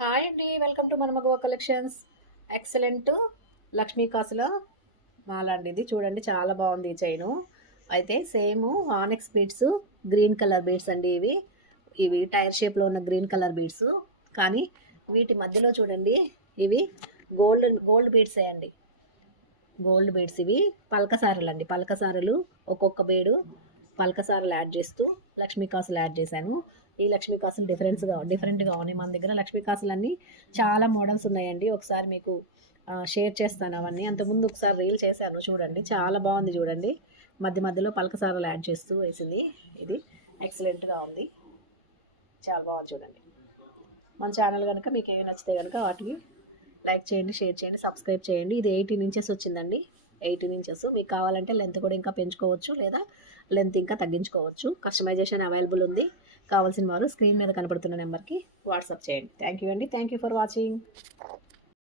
Hi అండి, welcome to మనమగవ collections. Excellent Lakshmi కాసుల మాల అండి. ఇది చూడండి, చాలా బాగుంది ఈ చైను. అయితే same ఆనెక్స్ beads, green colour beads అండి. ఇవి టైర్ షేప్లో ఉన్న గ్రీన్ కలర్ బీడ్స్. కానీ వీటి మధ్యలో చూడండి, ఇవి గోల్డ్ బీడ్స్ అండి. గోల్డ్ బీడ్స్ ఇవి పలకసారలు అండి. పలకసారలు ఒక్కొక్క బేడు పలకసారలు యాడ్ చేస్తూ లక్ష్మీ కాసులు యాడ్ చేశాను. ఈ లక్ష్మీ కాసులు డిఫరెంట్గా ఉన్నాయి. మన దగ్గర లక్ష్మీ కాసులు అన్నీ చాలా మోడల్స్ ఉన్నాయండి. ఒకసారి మీకు షేర్ చేస్తాను అవన్నీ. అంతకుముందు ఒకసారి రీల్ చేశాను, చూడండి, చాలా బాగుంది. చూడండి, మధ్య మధ్యలో పలకసారలు యాడ్ చేస్తూ వేసింది. ఇది ఎక్సలెంట్గా ఉంది, చాలా బాగుంది. చూడండి, మన ఛానల్ కనుక మీకు ఏమి నచ్చితే కనుక వాటికి లైక్ చేయండి, షేర్ చేయండి, సబ్స్క్రైబ్ చేయండి. ఇది 18 ఇంచెస్ వచ్చిందండి. 18 ఇంచెస్. మీకు కావాలంటే లెంత్ కూడా ఇంకా పెంచుకోవచ్చు, లేదా లెంత్ ఇంకా తగ్గించుకోవచ్చు. కస్టమైజేషన్ అవైలబుల్ ఉంది. కావాల్సిన వారు స్క్రీన్ మీద కనబడుతున్న నెంబర్కి వాట్సాప్ చేయండి. థ్యాంక్ యూ అండి. Thank you for watching.